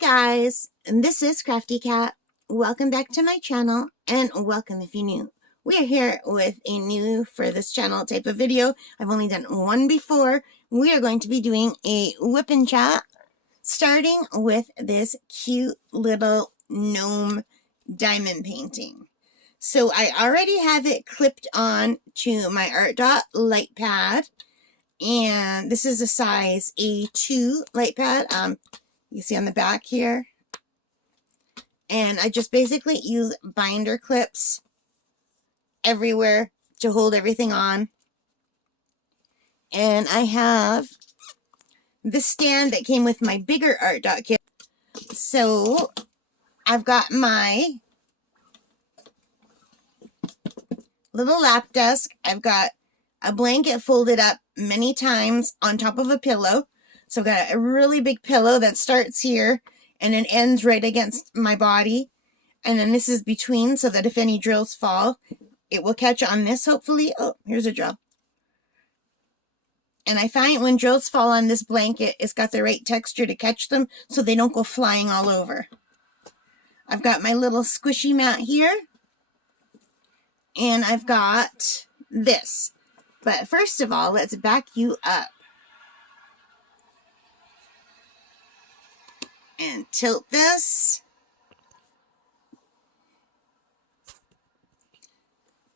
Guys, and this is Crafty Cat. Welcome back to my channel, and welcome if you're new. We are here with a new for this channel type of video. I've only done one before. We are going to be doing a WIP'n'CHat, starting with this cute little gnome diamond painting. So I already have it clipped on to my Art Dot light pad, and this is a size A2 light pad. You see on the back here. And I just basically use binder clips everywhere to hold everything on. And I have this stand that came with my bigger Art Dot kit. So I've got my little lap desk. I've got a blanket folded up many times on top of a pillow. So I've got a really big pillow that starts here and it ends right against my body. And then this is between so that if any drills fall, it will catch on this hopefully. Oh, here's a drill. And I find when drills fall on this blanket, it's got the right texture to catch them so they don't go flying all over. I've got my little squishy mat here. And I've got this. But first of all, let's back you up. And tilt this.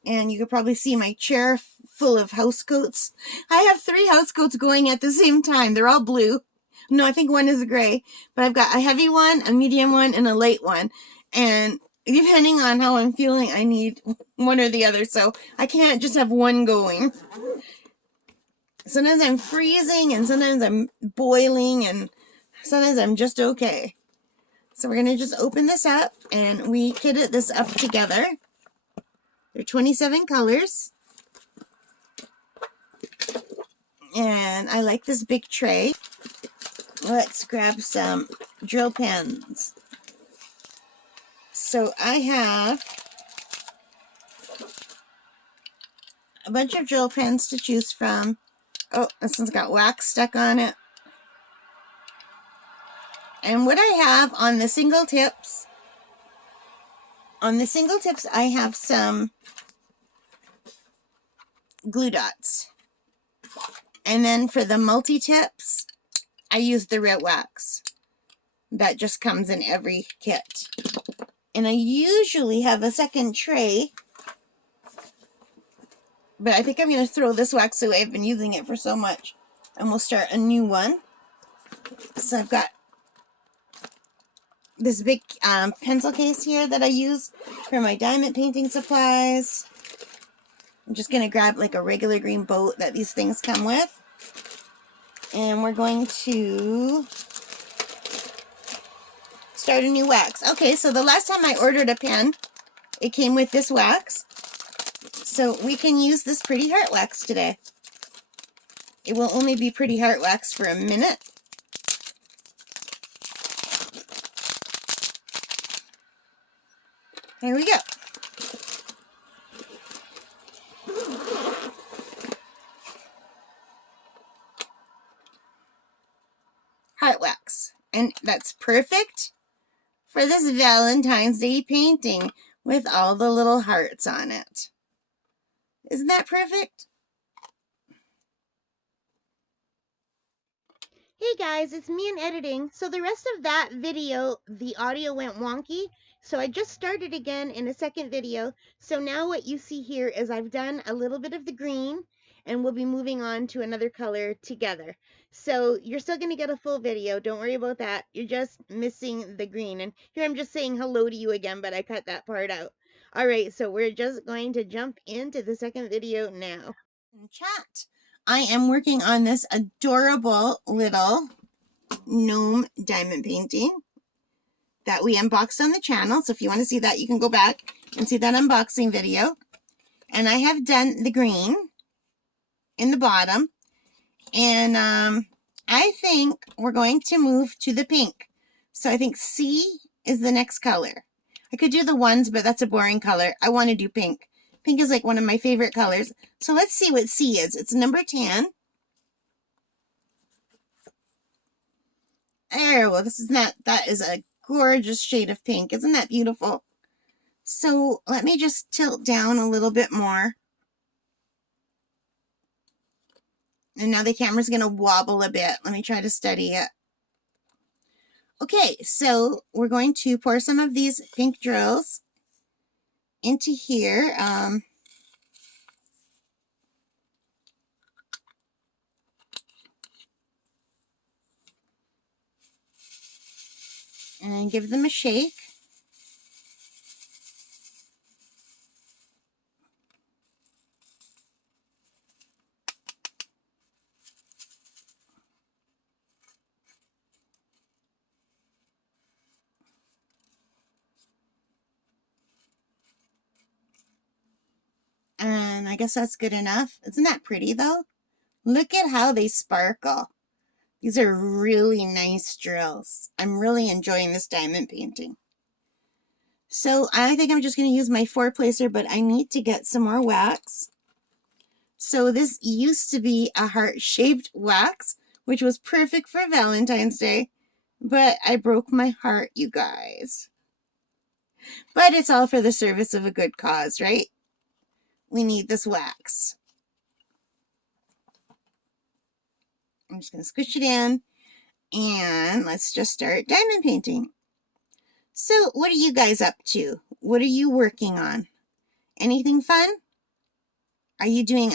And you can probably see my chair full of house coats. I have 3 house coats going at the same time. They're all blue. No, I think one is gray. But I've got a heavy one, a medium one, and a light one. And depending on how I'm feeling, I need one or the other. So I can't just have one going. Sometimes I'm freezing and sometimes I'm boiling and sometimes I'm just okay. So we're going to just open this up and we kitted this up together. There are 27 colors. And I like this big tray. Let's grab some drill pens. So I have a bunch of drill pens to choose from. Oh, this one's got wax stuck on it. And what I have on the single tips, I have some glue dots. And then for the multi-tips, I use the red wax. That just comes in every kit. And I usually have a second tray, but I think I'm going to throw this wax away. I've been using it for so much. And we'll start a new one. So I've got this big pencil case here that I use for my diamond painting supplies. I'm just going to grab like a regular green boat that these things come with. And we're going to start a new wax. Okay, so the last time I ordered a pen, it came with this wax. So we can use this Pretty Heart wax today. It will only be Pretty Heart wax for a minute. Here we go. Heart wax. And that's perfect for this Valentine's Day painting with all the little hearts on it. Isn't that perfect? Hey guys, it's me in editing. So the rest of that video, the audio went wonky. So I just started again in a second video. So now what you see here is I've done a little bit of the green and we'll be moving on to another color together. So you're still going to get a full video. Don't worry about that. You're just missing the green. And here I'm just saying hello to you again, but I cut that part out. All right, so we're just going to jump into the second video now. Chat. I am working on this adorable little gnome diamond painting that we unboxed on the channel. So if you want to see that, you can go back and see that unboxing video. And I have done the green in the bottom. And I think we're going to move to the pink. So I think C is the next color. I could do the ones, but that's a boring color. I want to do pink. Pink is like one of my favorite colors. So let's see what C is. It's number 10. There, well, that is a gorgeous shade of pink. Isn't that beautiful? So let me just tilt down a little bit more. And now the camera's going to wobble a bit. Let me try to steady it. Okay, so we're going to pour some of these pink drills into here. And give them a shake. And I guess that's good enough. Isn't that pretty though? Look at how they sparkle. These are really nice drills. I'm really enjoying this diamond painting. So I think I'm just going to use my 4-placer, but I need to get some more wax. So this used to be a heart-shaped wax, which was perfect for Valentine's Day, but I broke my heart, you guys. But it's all for the service of a good cause, right? We need this wax. I'm just going to squish it in, and let's just start diamond painting. So what are you guys up to? What are you working on? Anything fun? Are you doing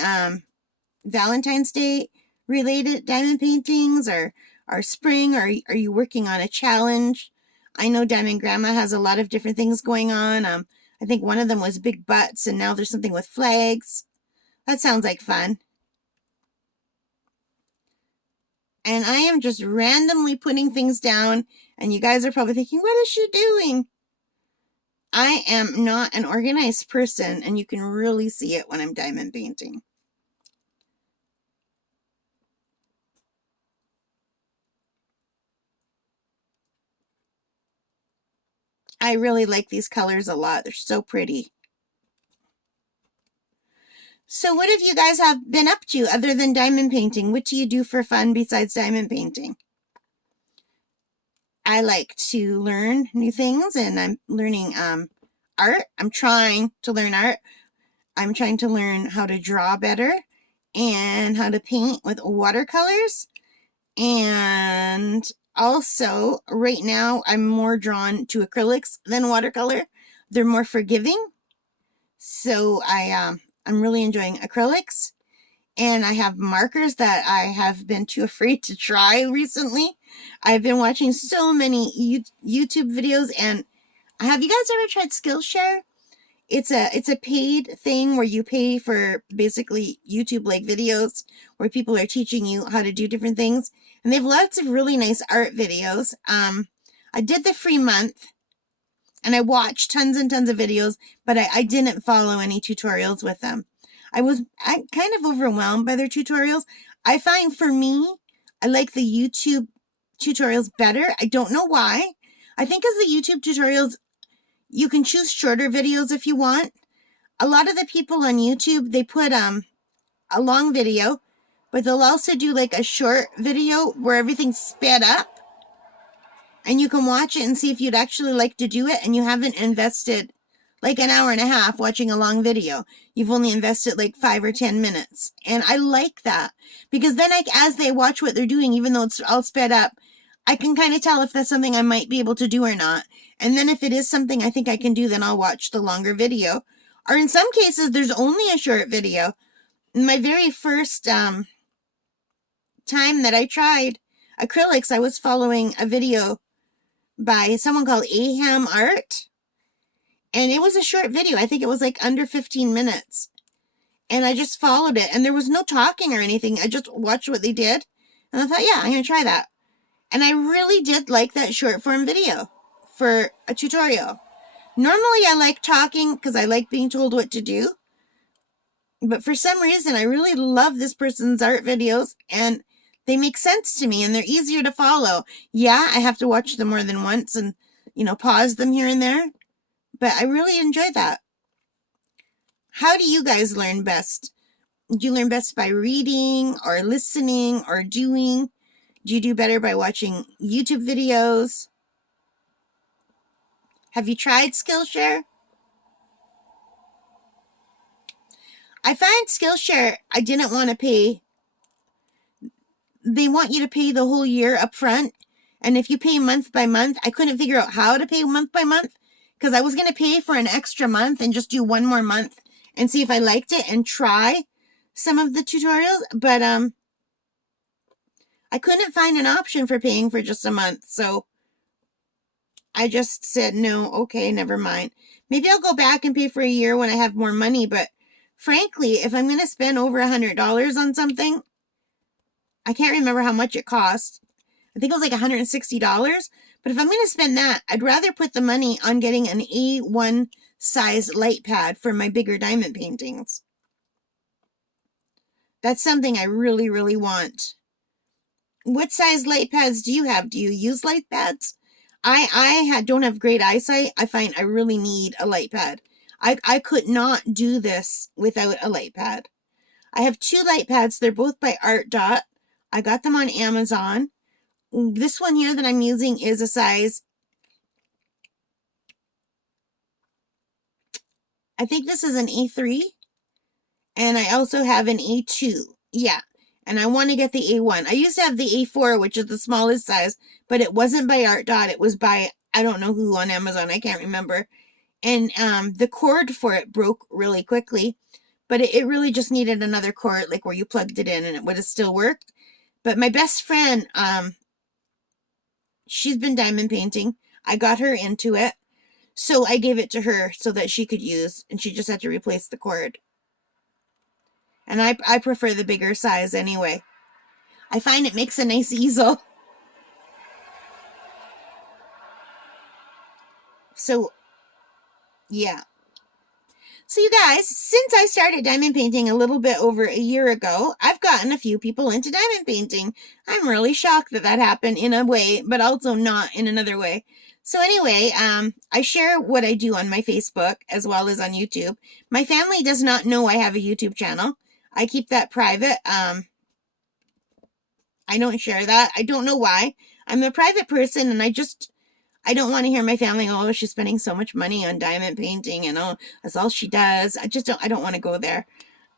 Valentine's Day related diamond paintings, or spring, or are you working on a challenge? I know Diamond Grandma has a lot of different things going on. I think one of them was big butts, and now there's something with flags. That sounds like fun. And I am just randomly putting things down, and you guys are probably thinking, what is she doing? I am not an organized person, and you can really see it when I'm diamond painting. I really like these colors a lot. They're so pretty. So what have you guys have been up to other than diamond painting? What do you do for fun besides diamond painting? I like to learn new things, and I'm learning art. I'm trying to learn art. I'm trying to learn how to draw better and how to paint with watercolors. And also, right now, I'm more drawn to acrylics than watercolor. They're more forgiving. So I'm really enjoying acrylics. And I have markers that I have been too afraid to try recently. I've been watching so many YouTube videos, and have you guys ever tried Skillshare? It's a paid thing where you pay for basically YouTube like videos where people are teaching you how to do different things. And they have lots of really nice art videos. I did the free month, and I watched tons and tons of videos, but I didn't follow any tutorials with them. I'm kind of overwhelmed by their tutorials. I find for me, I like the YouTube tutorials better. I don't know why. I think as the YouTube tutorials, you can choose shorter videos if you want. A lot of the people on YouTube, they put a long video, but they'll also do like a short video where everything's sped up. And you can watch it and see if you'd actually like to do it, and you haven't invested like an hour and a half watching a long video. You've only invested like 5 or 10 minutes. And I like that, because then as they watch what they're doing, even though it's all sped up, I can kind of tell if that's something I might be able to do or not. And then if it is something I think I can do, then I'll watch the longer video. Or in some cases, there's only a short video. My very first time that I tried acrylics, I was following a video by someone called Aham Art. And it was a short video. I think it was like under 15 minutes. And I just followed it. And there was no talking or anything. I just watched what they did. And I thought, yeah, I'm going to try that. And I really did like that short form video for a tutorial. Normally I like talking because I like being told what to do. But for some reason, I really love this person's art videos. And they make sense to me. And they're easier to follow. Yeah, I have to watch them more than once and, pause them here and there. But I really enjoy that. How do you guys learn best? Do you learn best by reading or listening or doing? Do you do better by watching YouTube videos? Have you tried Skillshare? I find Skillshare, I didn't want to pay. They want you to pay the whole year up front. And if you pay month by month, I couldn't figure out how to pay month by month because I was going to pay for an extra month and just do one more month and see if I liked it and try some of the tutorials. But I couldn't find an option for paying for just a month. So I just said, no, okay, never mind. Maybe I'll go back and pay for a year when I have more money. But frankly, if I'm going to spend over $100 on something, I can't remember how much it cost. I think it was like $160. But if I'm going to spend that, I'd rather put the money on getting an A1 size light pad for my bigger diamond paintings. That's something I really, really want. What size light pads do you have? Do you use light pads? I don't have great eyesight. I find I really need a light pad. I could not do this without a light pad. I have 2 light pads. They're both by Art Dot. I got them on Amazon. This one here that I'm using is a size, I think this is an A3. And I also have an A2. Yeah. And I want to get the A1. I used to have the A4, which is the smallest size, but it wasn't by Art Dot. It was by, I don't know who on Amazon. I can't remember. And the cord for it broke really quickly, but it really just needed another cord, like where you plugged it in and it would have still worked. But my best friend, she's been diamond painting. I got her into it. So I gave it to her so that she could use, and she just had to replace the cord. And I prefer the bigger size anyway. I find it makes a nice easel. So, yeah. So you guys, since I started diamond painting a little bit over a year ago, I've gotten a few people into diamond painting. I'm really shocked that that happened in a way, but also not in another way. So anyway, I share what I do on my Facebook as well as on YouTube. My family does not know I have a YouTube channel. I keep that private. I don't share that. I don't know why. I'm a private person and I don't want to hear my family, oh, she's spending so much money on diamond painting and oh, that's all she does. I don't want to go there.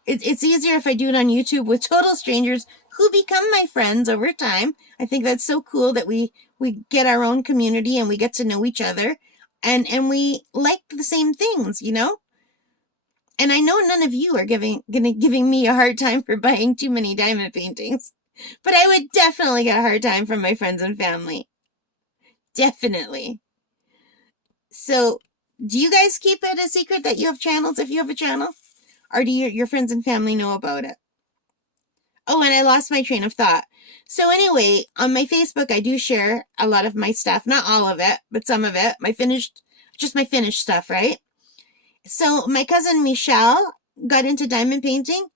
It's easier if I do it on YouTube with total strangers who become my friends over time. I think that's so cool that we get our own community and we get to know each other and we like the same things, you know? And I know none of you are giving me a hard time for buying too many diamond paintings, but I would definitely get a hard time from my friends and family. Definitely. So, do you guys keep it a secret that you have channels if you have a channel? Or do your friends and family know about it? Oh, and I lost my train of thought. So anyway, on my Facebook, I do share a lot of my stuff. Not all of it, but some of it. My finished stuff, right? So my cousin Michelle got into diamond painting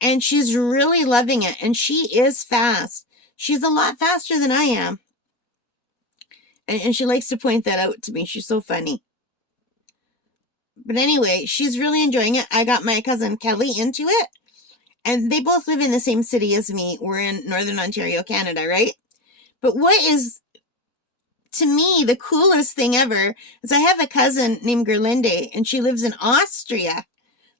and she's really loving it. And she is fast. She's a lot faster than I am. And she likes to point that out to me. She's so funny. But anyway, she's really enjoying it. I got my cousin Kelly into it. And they both live in the same city as me. We're in Northern Ontario, Canada, right? But what is, to me, the coolest thing ever is I have a cousin named Gerlinde, and she lives in Austria.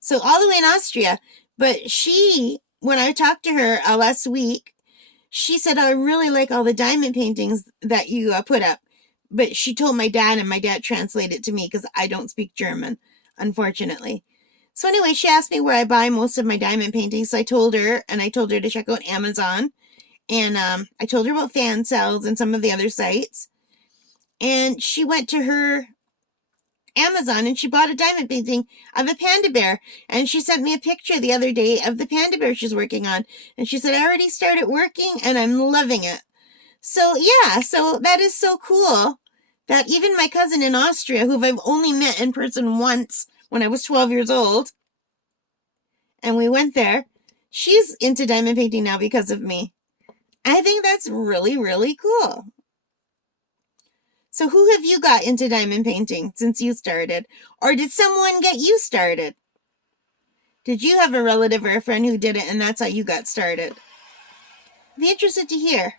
So all the way in Austria. But she, when I talked to her last week, she said, I really like all the diamond paintings that you put up. But she told my dad, and my dad translated it to me because I don't speak German, unfortunately. So anyway, she asked me where I buy most of my diamond paintings. So I told her, and I told her to check out Amazon. And I told her about fan sales and some of the other sites. And she went to her Amazon and she bought a diamond painting of a panda bear. And she sent me a picture the other day of the panda bear she's working on. And she said, I already started working and I'm loving it. So yeah, so that is so cool that even my cousin in Austria, who I've only met in person once when I was 12 years old, and we went there, she's into diamond painting now because of me. I think that's really, really cool. So who have you got into diamond painting since you started? Or did someone get you started? Did you have a relative or a friend who did it and that's how you got started? I'd be interested to hear.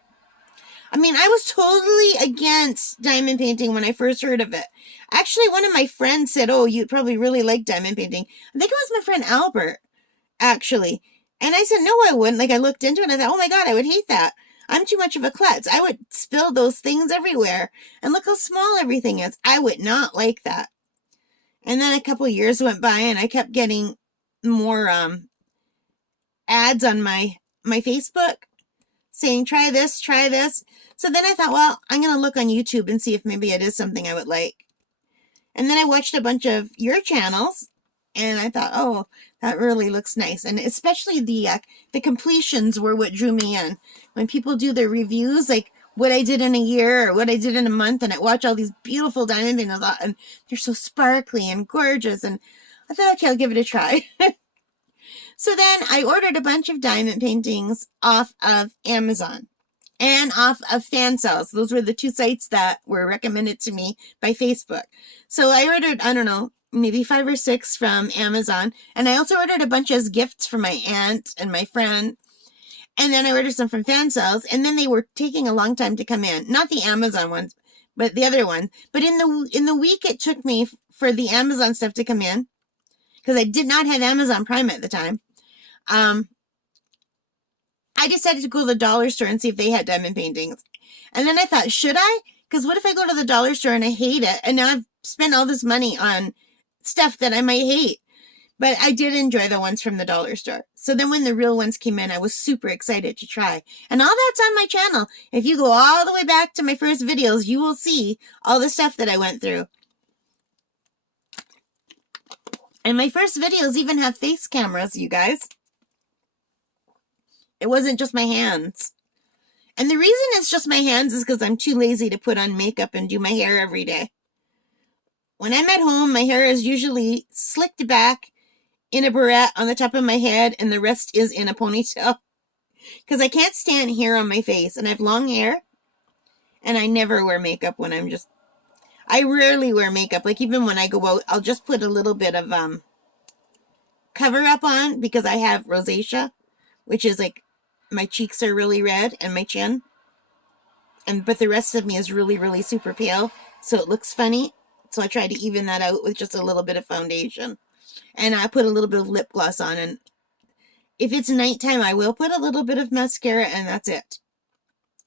I mean, I was totally against diamond painting when I first heard of it. Actually, one of my friends said, oh, you'd probably really like diamond painting. I think it was my friend Albert, actually. And I said, no, I wouldn't. Like, I looked into it and I thought, oh my God, I would hate that. I'm too much of a klutz. I would spill those things everywhere. And look how small everything is. I would not like that. And then a couple of years went by and I kept getting more ads on my Facebook saying, try this, try this. So then I thought, well, I'm going to look on YouTube and see if maybe it is something I would like. And then I watched a bunch of your channels and I thought, oh, that really looks nice. And especially the completions were what drew me in. When people do their reviews, like what I did in a year or what I did in a month, and I watch all these beautiful diamond paintings and they're so sparkly and gorgeous. And I thought, okay, I'll give it a try. So then I ordered a bunch of diamond paintings off of Amazon and off of fan sales. Those were the two sites that were recommended to me by Facebook. So I ordered, I don't know, maybe 5 or 6 from Amazon. And I also ordered a bunch as gifts for my aunt and my friend. And then I ordered some from fan sales. And then they were taking a long time to come in. Not the Amazon ones, but the other one. But in the week it took me for the Amazon stuff to come in, because I did not have Amazon Prime at the time. I decided to go to the dollar store and see if they had diamond paintings. And then I thought, should I? Because what if I go to the dollar store and I hate it? And now I've spent all this money on stuff that I might hate. But I did enjoy the ones from the dollar store. So then when the real ones came in, I was super excited to try. And all that's on my channel. If you go all the way back to my first videos, you will see all the stuff that I went through. And my first videos even have face cameras, you guys. It wasn't just my hands. And the reason it's just my hands is because I'm too lazy to put on makeup and do my hair every day. When I'm at home, my hair is usually slicked back in a barrette on the top of my head, and the rest is in a ponytail. Because I can't stand hair on my face, and I have long hair, and I never wear makeup when I rarely wear makeup. Like, even when I go out, I'll just put a little bit of cover up on, because I have rosacea, which is like, my cheeks are really red and my chin. But the rest of me is really, really super pale. So it looks funny. So I try to even that out with just a little bit of foundation. And I put a little bit of lip gloss on. And if it's nighttime, I will put a little bit of mascara and that's it.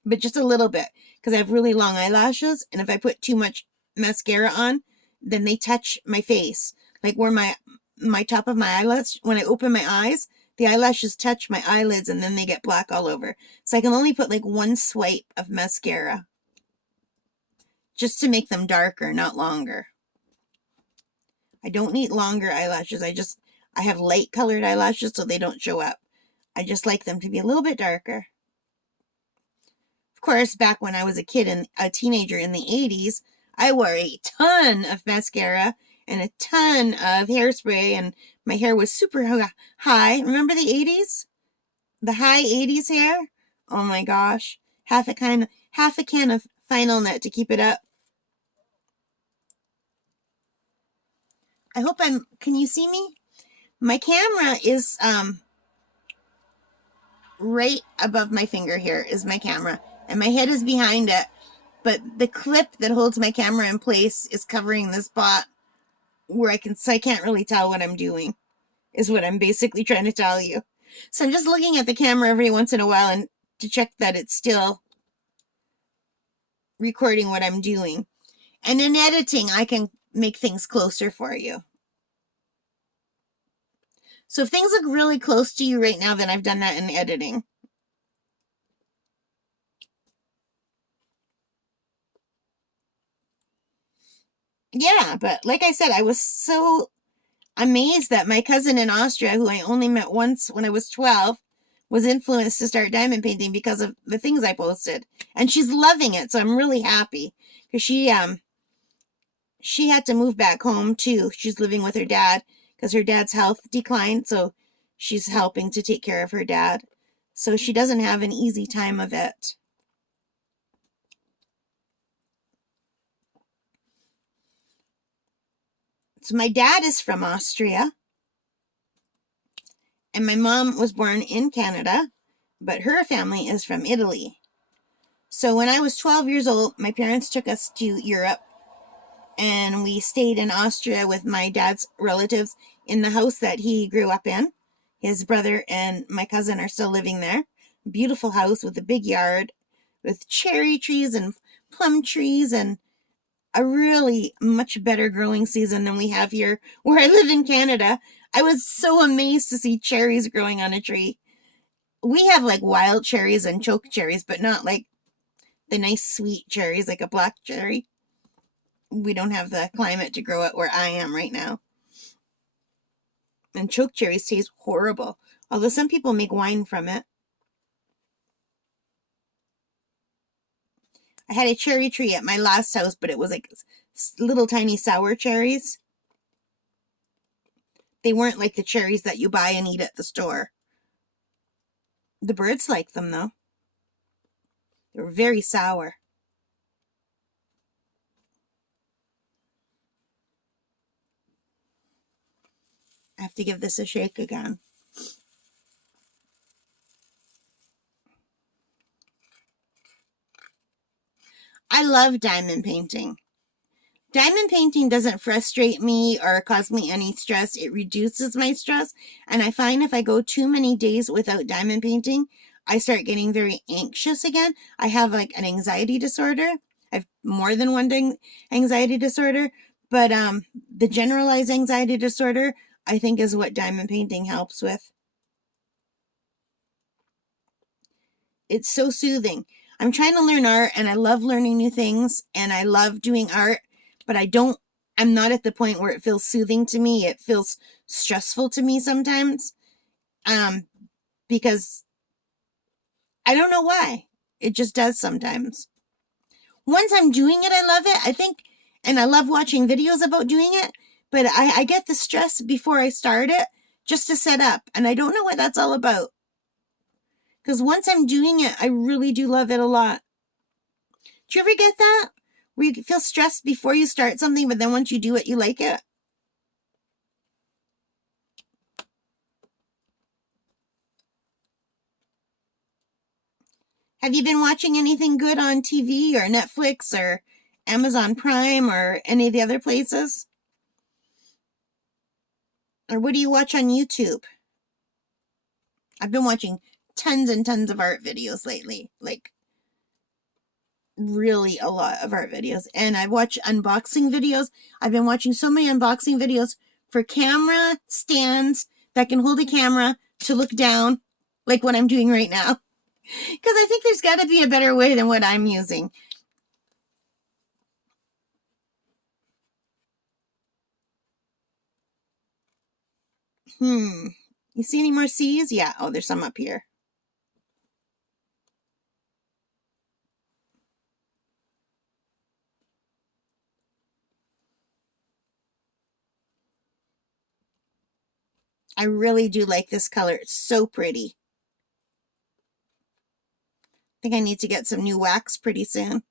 But just a little bit. Because I have really long eyelashes. And if I put too much mascara on, then they touch my face. Like where my top of my eyelash, when I open my eyes, the eyelashes touch my eyelids and then they get black all over. So I can only put like one swipe of mascara just to make them darker, not longer. I don't need longer eyelashes. I have light colored eyelashes so they don't show up. I just like them to be a little bit darker. Of course, back when I was a kid and a teenager in the 80s, I wore a ton of mascara and a ton of hairspray, and my hair was super high. Remember the 80s? The high 80s hair? Oh my gosh. Half a can of Final Net to keep it up. I hope can you see me? My camera is right above my finger here is my camera, and my head is behind it, but the clip that holds my camera in place is covering the spot where I can't really tell what I'm doing, is what I'm basically trying to tell you. So I'm just looking at the camera every once in a while and to check that it's still recording what I'm doing. And in editing, I can make things closer for you. So if things look really close to you right now, then I've done that in editing. Yeah, but like I said, I was so amazed that my cousin in Austria, who I only met once when I was 12, was influenced to start diamond painting because of the things I posted. And she's loving it, so I'm really happy. Because she had to move back home too. She's living with her dad because her dad's health declined, so she's helping to take care of her dad. So she doesn't have an easy time of it. So my dad is from Austria, and my mom was born in Canada, but her family is from Italy. So when I was 12 years old, my parents took us to Europe, and we stayed in Austria with my dad's relatives in the house that he grew up in. His brother and my cousin are still living there. Beautiful house with a big yard with cherry trees and plum trees, and a really much better growing season than we have here where I live in Canada. I was so amazed to see cherries growing on a tree. We have like wild cherries and choke cherries, but not like the nice sweet cherries like a black cherry. We don't have the climate to grow it where I am right now. And choke cherries taste horrible, although some people make wine from it. I had a cherry tree at my last house, but it was like little tiny sour cherries. They weren't like the cherries that you buy and eat at the store. The birds like them though. They were very sour. I have to give this a shake again. I love diamond painting. Diamond painting doesn't frustrate me or cause me any stress. It reduces my stress. And I find if I go too many days without diamond painting, I start getting very anxious again. I have like an anxiety disorder. I have more than one anxiety disorder, but the generalized anxiety disorder, I think, is what diamond painting helps with. It's so soothing. I'm trying to learn art, and I love learning new things, and I love doing art, but I'm not at the point where it feels soothing to me. It feels stressful to me sometimes, because I don't know why. It just does sometimes. Once I'm doing it, I love it, I think, and I love watching videos about doing it, but I get the stress before I start it just to set up, and I don't know what that's all about. Because once I'm doing it, I really do love it a lot. Do you ever get that? Where you feel stressed before you start something, but then once you do it, you like it? Have you been watching anything good on TV or Netflix or Amazon Prime or any of the other places? Or what do you watch on YouTube? I've been watching tons and tons of art videos lately. Like, really a lot of art videos. And I watch unboxing videos. I've been watching so many unboxing videos for camera stands that can hold a camera to look down, like what I'm doing right now. Because I think there's got to be a better way than what I'm using. You see any more C's? Yeah. Oh, there's some up here. I really do like this color. It's so pretty. I think I need to get some new wax pretty soon.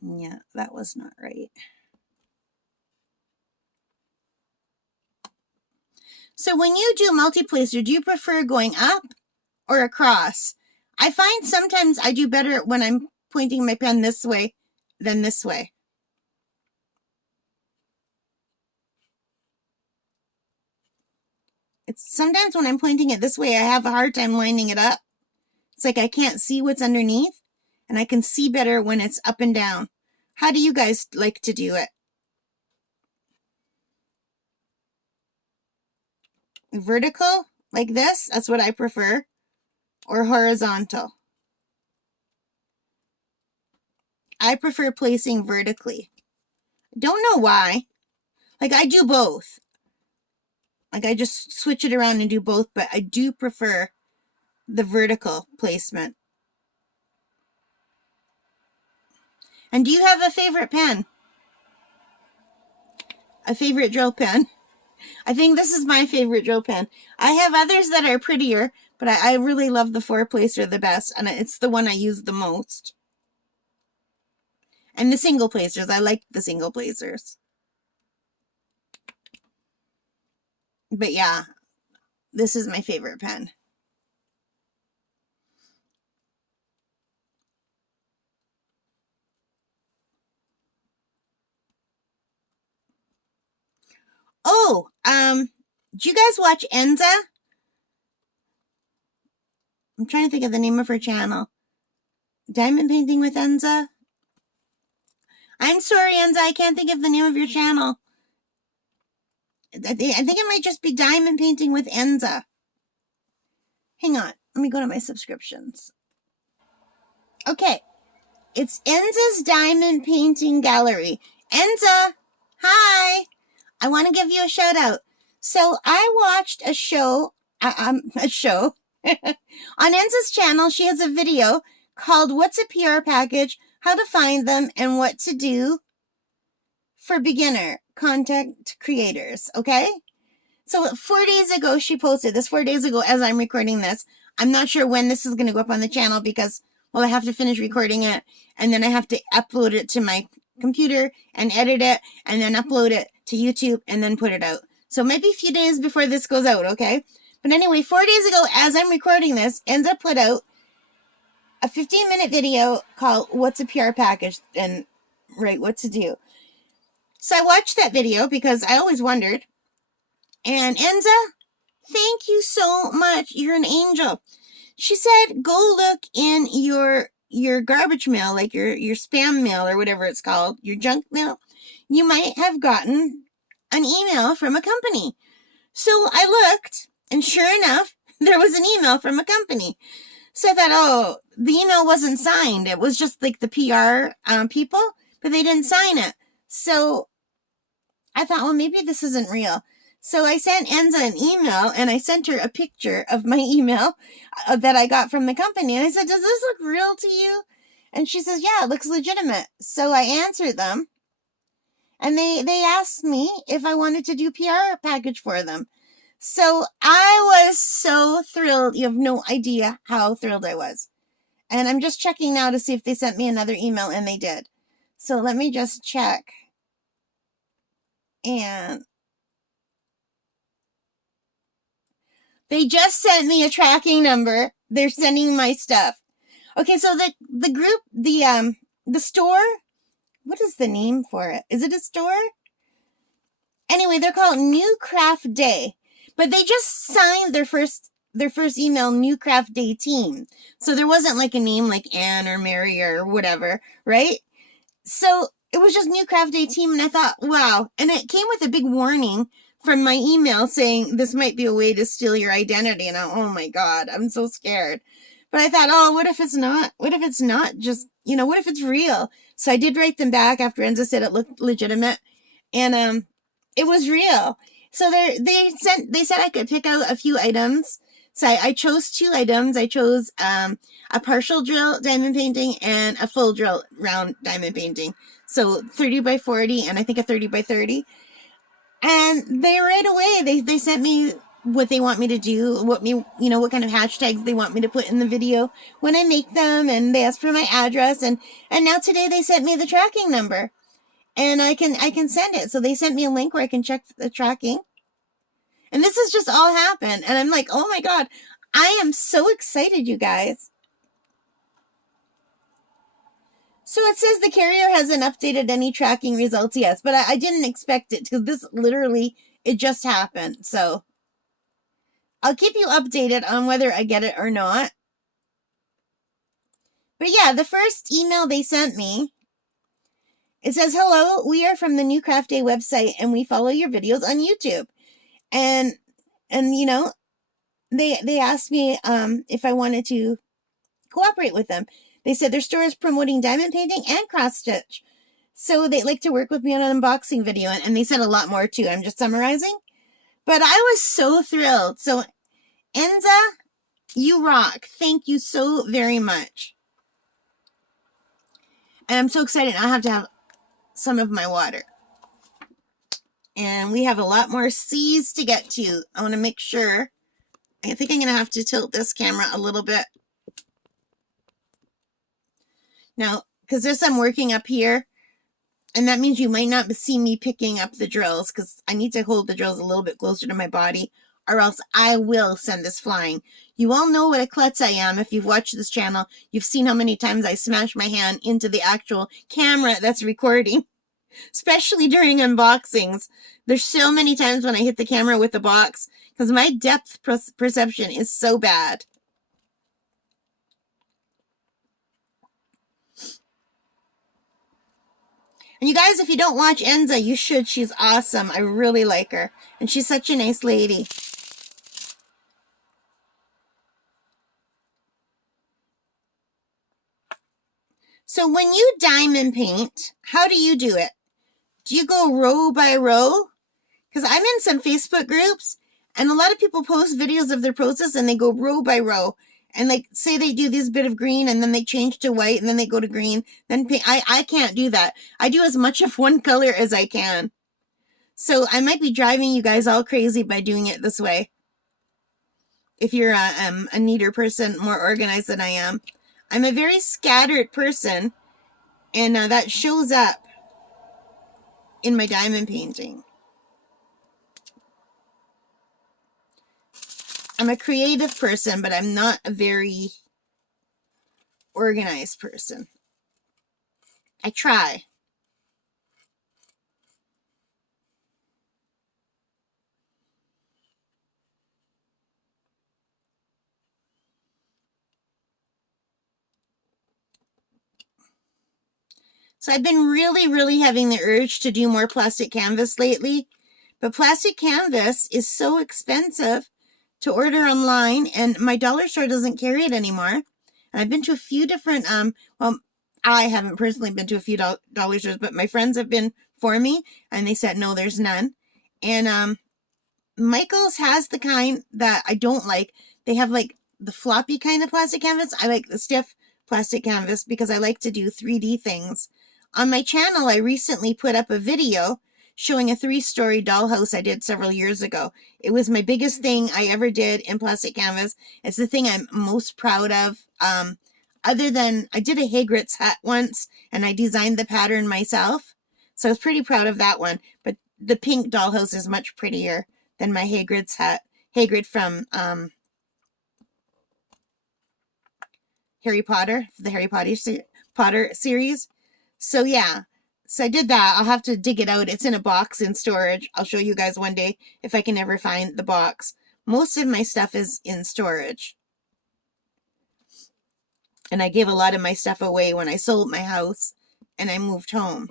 Yeah, that was not right. So when you do multi-placer, do you prefer going up or across? I find sometimes I do better when I'm pointing my pen this way than this way. It's sometimes when I'm pointing it this way, I have a hard time lining it up. It's like I can't see what's underneath, and I can see better when it's up and down. How do you guys like to do it? Vertical, like this? That's what I prefer. Or horizontal? I prefer placing vertically. Don't know why. Like, I do both. Like, I just switch it around and do both, but I do prefer the vertical placement. And do you have a favorite pen? A favorite drill pen? I think this is my favorite drill pen. I have others that are prettier, but I really love the 4-placer the best, and it's the one I use the most. And the single placers, I like the single placers. But yeah, This is my favorite pen. Oh, do you guys watch Enza? I'm trying to think of the name of her channel. Diamond Painting with Enza? I'm sorry, Enza, I can't think of the name of your channel. I think it might just be Diamond Painting with Enza. Hang on, let me go to my subscriptions. Okay, it's Enza's Diamond Painting Gallery. Enza, hi! I want to give you a shout out. So I watched a show on Enza's channel. She has a video called What's a PR Package, How to Find Them, and What to Do for Beginner Content Creators, okay? So 4 days ago, she posted this, 4 days ago as I'm recording this. I'm not sure when this is going to go up on the channel because, well, I have to finish recording it, and then I have to upload it to my computer and edit it, and then upload it to YouTube, and then put it out. So it might be a few days before this goes out, okay? But anyway, 4 days ago, as I'm recording this, Enza put out a 15-minute video called What's a PR Package and what to do. So I watched that video because I always wondered. And Enza, thank you so much. You're an angel. She said, go look in your garbage mail, like your spam mail or whatever it's called, your junk mail. You might have gotten an email from a company. So I looked, and sure enough, there was an email from a company. So I thought, oh, the email wasn't signed. It was just like the PR people, but they didn't sign it. So I thought, well, maybe this isn't real. So I sent Enza an email, and I sent her a picture of my email that I got from the company. And I said, does this look real to you? And she says, yeah, it looks legitimate. So I answered them, and they asked me if I wanted to do PR package for them. So I was so thrilled. You have no idea how thrilled I was. And I'm just checking now to see if they sent me another email, and they did. So let me just check. And they just sent me a tracking number. They're sending my stuff. Okay, so the group, the store, what is the name for it? Is it a store? Anyway, they're called New Craft Day, but they just signed their first email, New Craft Day Team. So there wasn't like a name like Anne or Mary or whatever, right? So it was just New Craft Day Team, and I thought, wow. And it came with a big warning from my email saying this might be a way to steal your identity. And oh my God, I'm so scared. But I thought, oh, what if it's not? What if it's not just, what if it's real? So I did write them back after Enza said it looked legitimate. And it was real. So they said I could pick out a few items. So I chose 2 items. I chose a partial drill diamond painting and a full drill round diamond painting. So 30 by 40 and I think a 30 by 30. And they right away, they sent me what they want me to do, what kind of hashtags they want me to put in the video when I make them, and they asked for my address, and now today they sent me the tracking number, and I can send it. So they sent me a link where I can check the tracking, and this has just all happened, and I'm like, oh my God, I am so excited, you guys. So it says the carrier hasn't updated any tracking results yet, but I didn't expect it because this literally, it just happened. So I'll keep you updated on whether I get it or not. But yeah, the first email they sent me, it says, hello, we are from the New Craft Day website and we follow your videos on YouTube. And they asked me if I wanted to cooperate with them. They said their store is promoting diamond painting and cross stitch. So they'd like to work with me on an unboxing video. And they said a lot more too. I'm just summarizing. But I was so thrilled. So Enza, you rock. Thank you so very much. And I'm so excited. I have to have some of my water. And we have a lot more C's to get to. I want to make sure. I think I'm going to have to tilt this camera a little bit. Now, because there's some working up here, and that means you might not see me picking up the drills because I need to hold the drills a little bit closer to my body or else I will send this flying. You all know what a klutz I am. If you've watched this channel, you've seen how many times I smash my hand into the actual camera that's recording, especially during unboxings. There's so many times when I hit the camera with the box because my depth perception is so bad. And you guys, if you don't watch Enza, you should. She's awesome. I really like her. And she's such a nice lady. So when you diamond paint, how do you do it? Do you go row by row? Because I'm in some Facebook groups, and a lot of people post videos of their process, and they go row by row. And like, say they do this bit of green, and then they change to white, and then they go to green, then paint. I can't do that. I do as much of one color as I can. So I might be driving you guys all crazy by doing it this way. If you're a neater person, more organized than I am. I'm a very scattered person, and that shows up in my diamond painting. I'm a creative person, but I'm not a very organized person. I try. So I've been really having the urge to do more plastic canvas lately, but plastic canvas is so expensive to order online, and my dollar store doesn't carry it anymore. And I've been to a few different, well, I haven't personally been to a few dollar stores, but my friends have been for me, and they said, no, there's none. And Michael's has the kind that I don't like. They have like the floppy kind of plastic canvas. I like the stiff plastic canvas because I like to do 3D things. On my channel, I recently put up a video showing a 3-story dollhouse I did several years ago. It was my biggest thing I ever did in plastic canvas. It's the thing I'm most proud of. Other than, I did a Hagrid's hut once, and I designed the pattern myself. So I was pretty proud of that one. But the pink dollhouse is much prettier than my Hagrid's hut. Hagrid from Harry Potter, the Harry Potter series. So yeah, so I did that. I'll have to dig it out. It's in a box in storage. I'll show you guys one day if I can ever find the box. Most of my stuff is in storage. And I gave a lot of my stuff away when I sold my house and I moved home.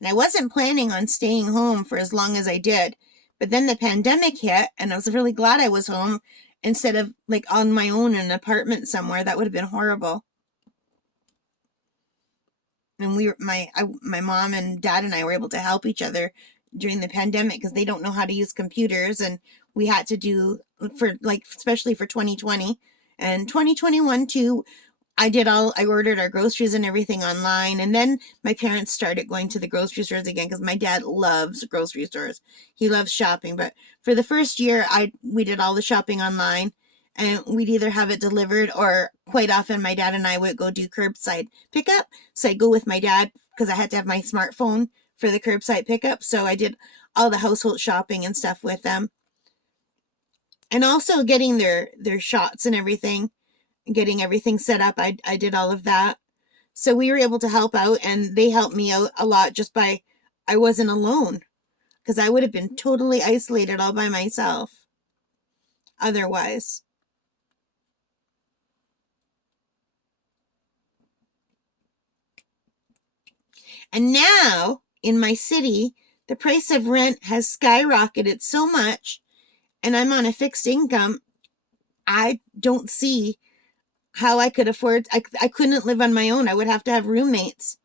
And I wasn't planning on staying home for as long as I did. But then the pandemic hit, and I was really glad I was home instead of like on my own in an apartment somewhere. That would have been horrible. And my mom and dad and I were able to help each other during the pandemic because they don't know how to use computers, and we had to do for like, especially for 2020 and 2021 too. I ordered our groceries and everything online. And then my parents started going to the grocery stores again because my dad loves grocery stores. He loves shopping. But for the first year, we did all the shopping online, and we'd either have it delivered, or quite often my dad and I would go do curbside pickup. So I'd go with my dad because I had to have my smartphone for the curbside pickup. So I did all the household shopping and stuff with them. And also getting their shots and everything. Getting everything set up. I did all of that. So we were able to help out, and they helped me out a lot just by, I wasn't alone, because I would have been totally isolated all by myself otherwise. And now in my city, the price of rent has skyrocketed so much, and I'm on a fixed income. I don't see how I could afford, I couldn't live on my own. I would have to have roommates.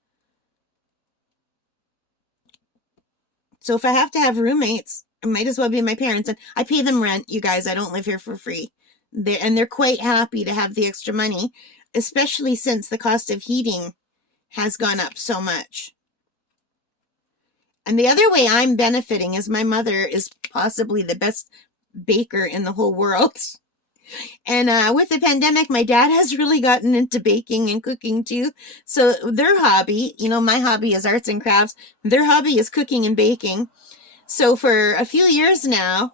So if I have to have roommates, it might as well be my parents. And I pay them rent, you guys. I don't live here for free. They're quite happy to have the extra money, especially since the cost of heating has gone up so much. And the other way I'm benefiting is my mother is possibly the best baker in the whole world. And with the pandemic, my dad has really gotten into baking and cooking too. So their hobby, my hobby is arts and crafts. Their hobby is cooking and baking. So for a few years now,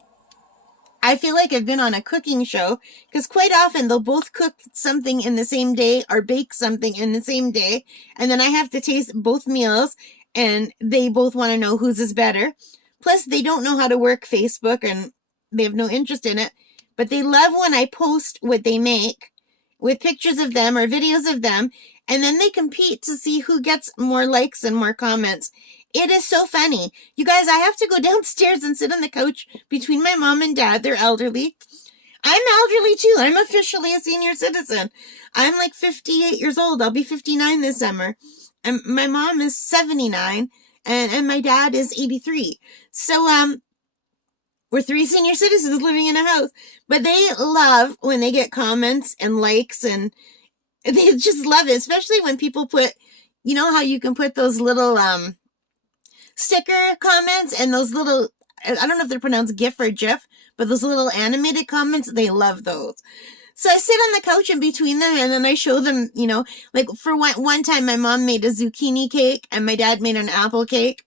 I feel like I've been on a cooking show because quite often they'll both cook something in the same day or bake something in the same day. And then I have to taste both meals and they both want to know whose is better. Plus, they don't know how to work Facebook and they have no interest in it. But they love when I post what they make with pictures of them or videos of them. And then they compete to see who gets more likes and more comments. It is so funny. You guys, I have to go downstairs and sit on the couch between my mom and dad. They're elderly. I'm elderly too. I'm officially a senior citizen. I'm like 58 years old. I'll be 59 this summer. And my mom is 79 and my dad is 83. So, we're 3 senior citizens living in a house. But they love when they get comments and likes and they just love it, especially when people put, you know how you can put those little, sticker comments and those little, I don't know if they're pronounced GIF or GIF, but those little animated comments, they love those. So I sit on the couch in between them and then I show them, like for one time my mom made a zucchini cake and my dad made an apple cake.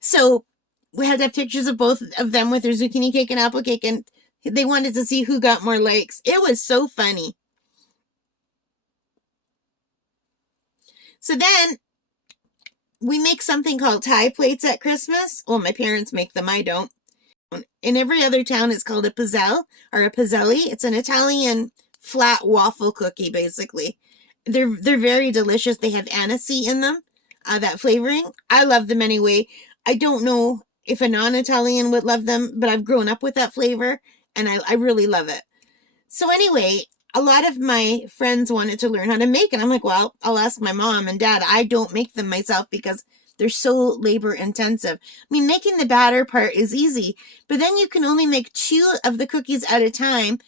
So we had to have pictures of both of them with their zucchini cake and apple cake and they wanted to see who got more likes. It was so funny. So then we make something called tie plates at Christmas. Well, my parents make them. I don't. In every other town, it's called a pizzelle or a pizzelli. It's an Italian flat waffle cookie, basically. They're very delicious. They have aniseed in them, that flavoring. I love them anyway. I don't know if a non-Italian would love them, but I've grown up with that flavor, and I really love it. So anyway, a lot of my friends wanted to learn how to make it. I'm like, well, I'll ask my mom and dad. I don't make them myself because they're so labor intensive. I mean, making the batter part is easy, but then you can only make 2 of the cookies at a time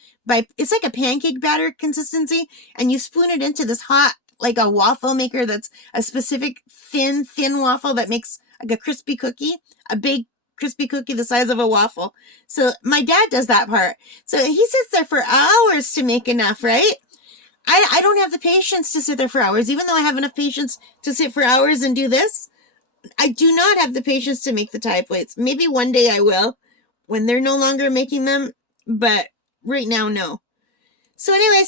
it's like a pancake batter consistency, and you spoon it into this hot, like a waffle maker that's a specific thin waffle that makes like a crispy cookie, a big crispy cookie the size of a waffle. So my dad does that part. So he sits there for hours to make enough, right? I don't have the patience to sit there for hours, even though I have enough patience to sit for hours and do this. I do not have the patience to make the tie plates. Maybe one day I will when they're no longer making them, but right now, no. So anyway,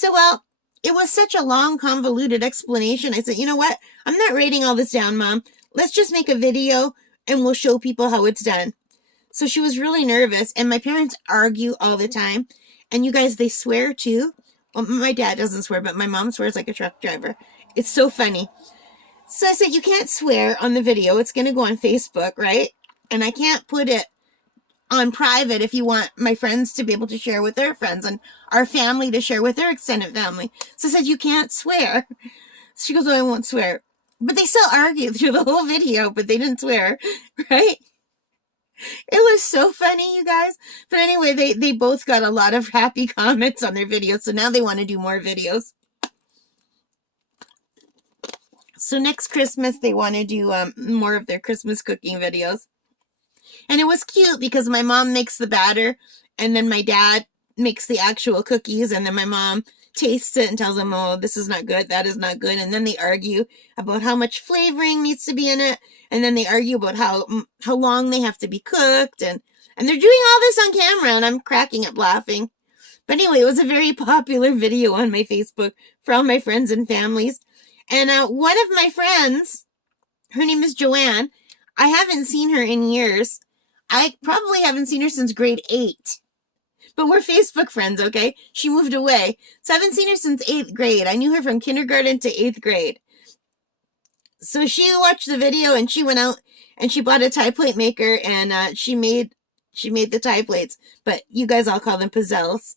it was such a long, convoluted explanation. I said, you know what? I'm not writing all this down, Mom. Let's just make a video and we'll show people how it's done. So she was really nervous, and my parents argue all the time. And you guys, they swear too. Well, my dad doesn't swear, but my mom swears like a truck driver. It's so funny. So I said, you can't swear on the video. It's going to go on Facebook, right? And I can't put it on private if you want my friends to be able to share with their friends and our family to share with their extended family. So I said, you can't swear. She goes, oh, I won't swear. But they still argued through the whole video, but they didn't swear, right? It was so funny, you guys. But anyway, they both got a lot of happy comments on their videos, so now they want to do more videos. So next Christmas, they want to do more of their Christmas cooking videos. And it was cute because my mom makes the batter, and then my dad makes the actual cookies, and then my mom tastes it and tells them, oh, this is not good, that is not good. And then they argue about how much flavoring needs to be in it. And then they argue about how long they have to be cooked. And they're doing all this on camera, and I'm cracking up laughing. But anyway, it was a very popular video on my Facebook for all my friends and families. And one of my friends, her name is Joanne. I haven't seen her in years. I probably haven't seen her since grade 8. But we're Facebook friends, okay? She moved away. So I haven't seen her since 8th grade. I knew her from kindergarten to 8th grade. So she watched the video and she went out and she bought a tie plate maker and she made the tie plates. But you guys all call them pizzelles.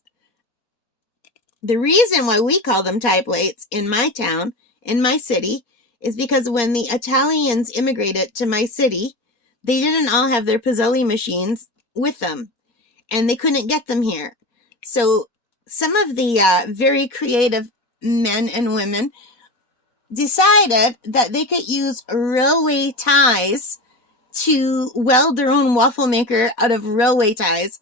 The reason why we call them tie plates in my town, in my city, is because when the Italians immigrated to my city, they didn't all have their pizzelli machines with them. And they couldn't get them here. So some of the very creative men and women decided that they could use railway ties to weld their own waffle maker out of railway ties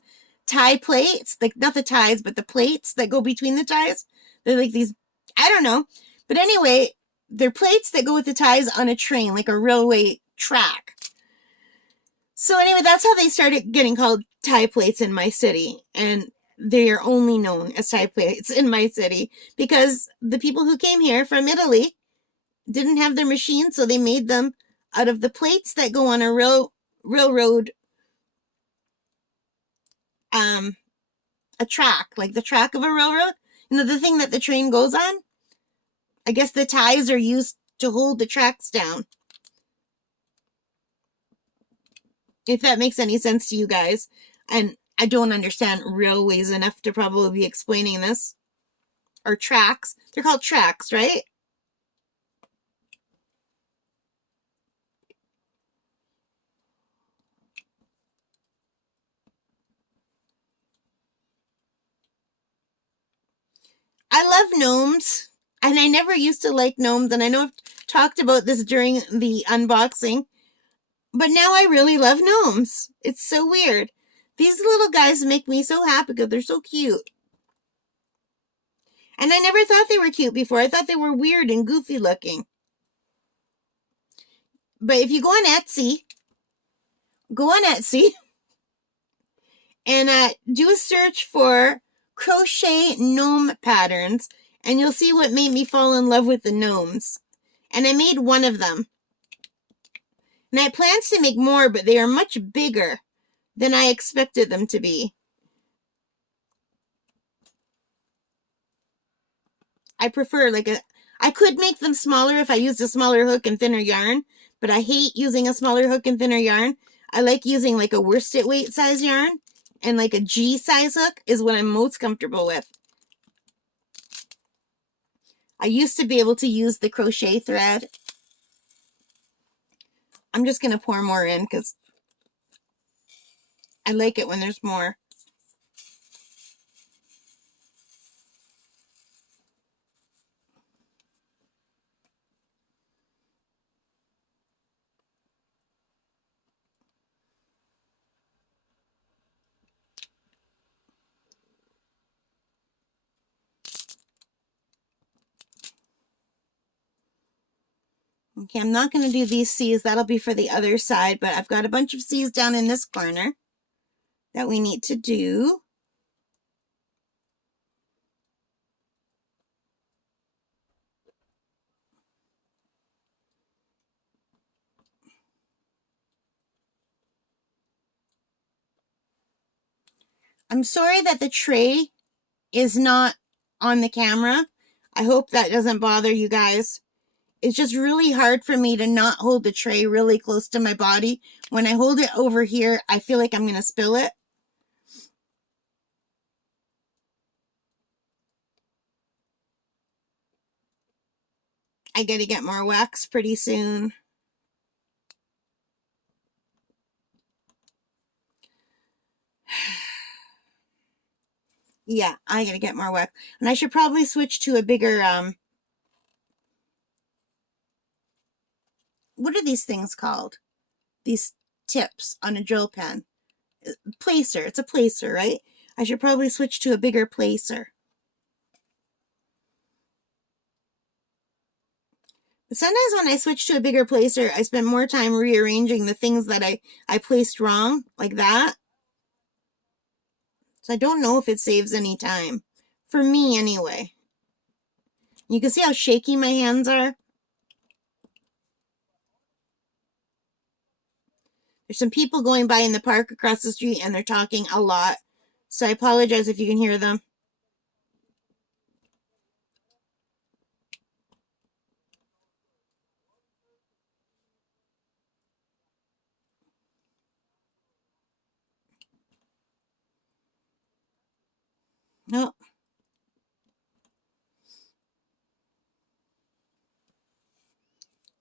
tie plates, like not the ties, but the plates that go between the ties. They're like these, I don't know. But anyway, they're plates that go with the ties on a train, like a railway track. So anyway, that's how they started getting called tie plates in my city. And they are only known as tie plates in my city because the people who came here from Italy didn't have their machines, so they made them out of the plates that go on a railroad, a track, like the track of a railroad. You know, the thing that the train goes on? I guess the ties are used to hold the tracks down. If that makes any sense to you guys. And I don't understand railways enough to probably be explaining this. Or tracks. They're called tracks, right? I love gnomes. And I never used to like gnomes. And I know I've talked about this during the unboxing. But now I really love gnomes. It's so weird. These little guys make me so happy because they're so cute. And I never thought they were cute before. I thought they were weird and goofy looking. But if you go on Etsy and do a search for crochet gnome patterns, and you'll see what made me fall in love with the gnomes. And I made one of them. And I had plans to make more, but they are much bigger than I expected them to be. I prefer I could make them smaller if I used a smaller hook and thinner yarn, but I hate using a smaller hook and thinner yarn. I like using like a worsted weight size yarn, and like a G size hook is what I'm most comfortable with. I used to be able to use the crochet thread. I'm just going to pour more in because I like it when there's more. Okay, I'm not going to do these C's. That'll be for the other side, but I've got a bunch of C's down in this corner that we need to do. I'm sorry that the tray is not on the camera. I hope that doesn't bother you guys. It's just really hard for me to not hold the tray really close to my body. When I hold it over here, I feel like I'm going to spill it. I got to get more wax pretty soon. Yeah, I got to get more wax. And I should probably switch to a bigger, what are these things called? These tips on a drill pen. Placer. It's a placer, right? I should probably switch to a bigger placer. But sometimes when I switch to a bigger placer, I spend more time rearranging the things that I placed wrong, like that. So I don't know if it saves any time. For me, anyway. You can see how shaky my hands are. There's some people going by in the park across the street, and they're talking a lot. So I apologize if you can hear them. No.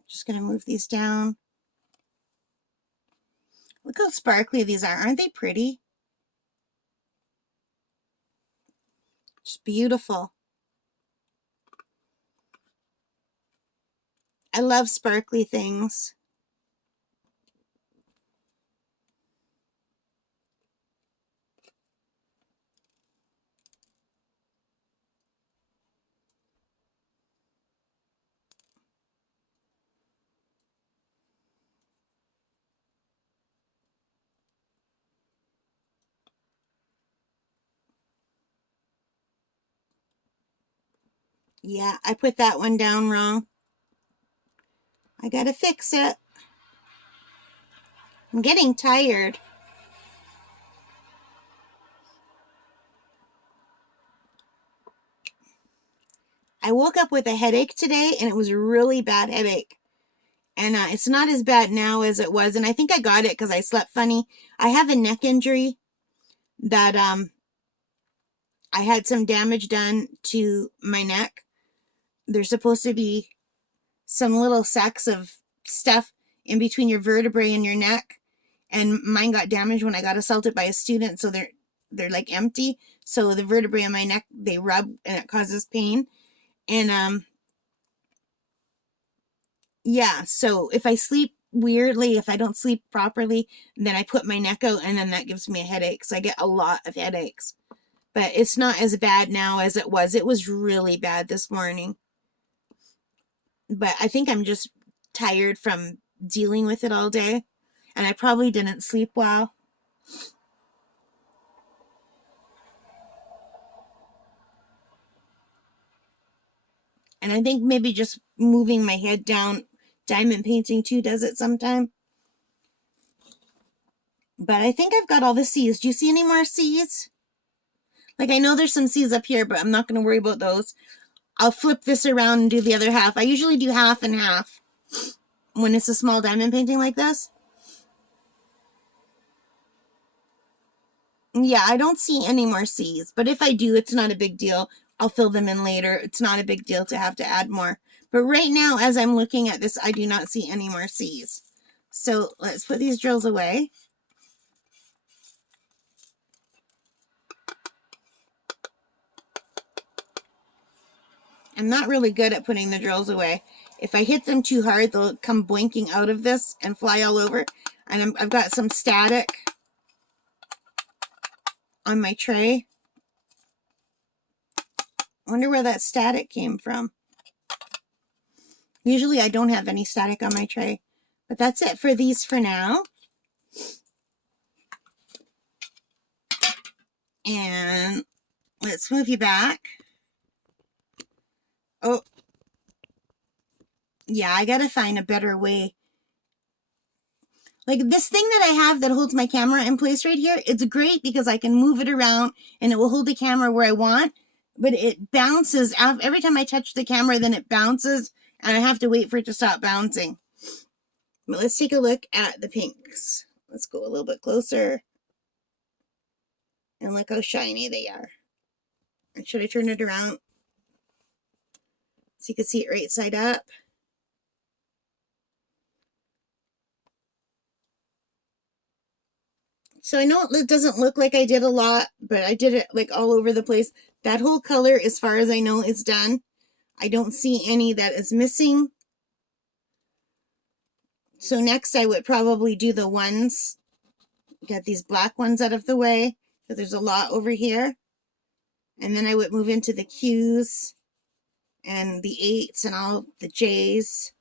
Just going to move these down. Look how sparkly these are. Aren't they pretty? Just beautiful. I love sparkly things. Yeah, I put that one down wrong. I gotta fix it. I'm getting tired. I woke up with a headache today, and it was a really bad headache. And it's not as bad now as it was. And I think I got it because I slept funny. I have a neck injury that I had some damage done to my neck. There's supposed to be some little sacks of stuff in between your vertebrae and your neck. And mine got damaged when I got assaulted by a student. So they're like empty. So the vertebrae in my neck, they rub and it causes pain. And yeah, so if I sleep weirdly, if I don't sleep properly, then I put my neck out and then that gives me a headache. So I get a lot of headaches. But it's not as bad now as it was. It was really bad this morning. But I think I'm just tired from dealing with it all day. And I probably didn't sleep well. And I think maybe just moving my head down, diamond painting too, does it sometime. But I think I've got all the C's. Do you see any more C's? Like, I know there's some C's up here, but I'm not going to worry about those. I'll flip this around and do the other half. I usually do half and half when it's a small diamond painting like this. Yeah, I don't see any more C's, but if I do, it's not a big deal. I'll fill them in later. It's not a big deal to have to add more. But right now, as I'm looking at this, I do not see any more C's. So let's put these drills away. I'm not really good at putting the drills away. If I hit them too hard, they'll come boinking out of this and fly all over. And I've got some static on my tray. I wonder where that static came from. Usually I don't have any static on my tray. But that's it for these for now. And let's move you back. Oh, yeah, I gotta find a better way. Like this thing that I have that holds my camera in place right here, it's great because I can move it around and it will hold the camera where I want, but it bounces. Every time I touch the camera, then it bounces and I have to wait for it to stop bouncing. But let's take a look at the pinks. Let's go a little bit closer. And look how shiny they are. And should I turn it around so you can see it right side up? So I know it doesn't look like I did a lot, but I did it like all over the place. That whole color, as far as I know, is done. I don't see any that is missing. So next I would probably do the ones. Get these black ones out of the way. So there's a lot over here. And then I would move into the Q's and the 8s and all the J's.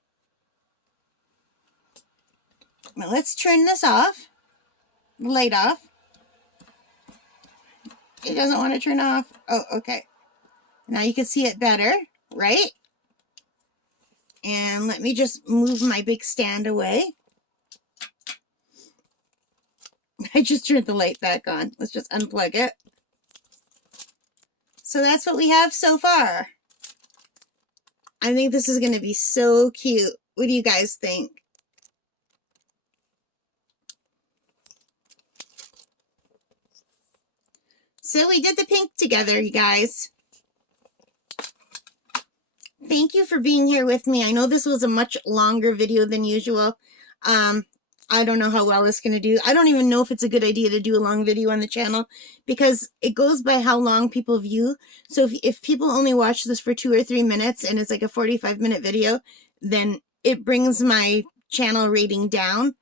Now let's turn this off. The light off. It doesn't want to turn off. Oh, okay. Now you can see it better, right? And let me just move my big stand away. I just turned the light back on. Let's just unplug it. So that's what we have so far. I think this is going to be so cute. What do you guys think? So we did the pink together, you guys. Thank you for being here with me. I know this was a much longer video than usual. I don't know how well it's going to do. I don't even know if it's a good idea to do a long video on the channel because it goes by how long people view. So if people only watch this for 2 or 3 minutes and it's like a 45-minute video, then it brings my channel rating down.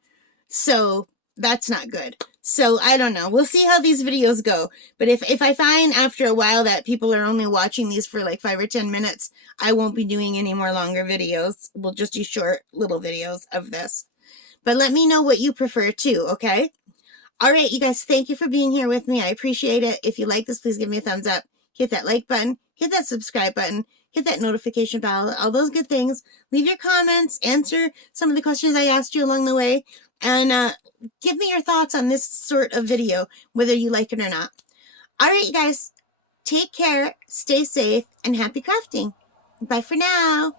So that's not good. So I don't know. We'll see how these videos go. But if I find after a while that people are only watching these for like 5 or 10 minutes, I won't be doing any more longer videos. We'll just do short little videos of this. But let me know what you prefer too, okay? All right, you guys, thank you for being here with me. I appreciate it. If you like this, please give me a thumbs up. hit that like button, hit that subscribe button, hit that notification bell, all those good things. Leave your comments, answer some of the questions I asked you along the way, and give me your thoughts on this sort of video, whether you like it or not. All right, you guys, take care, stay safe, and happy crafting. Bye for now.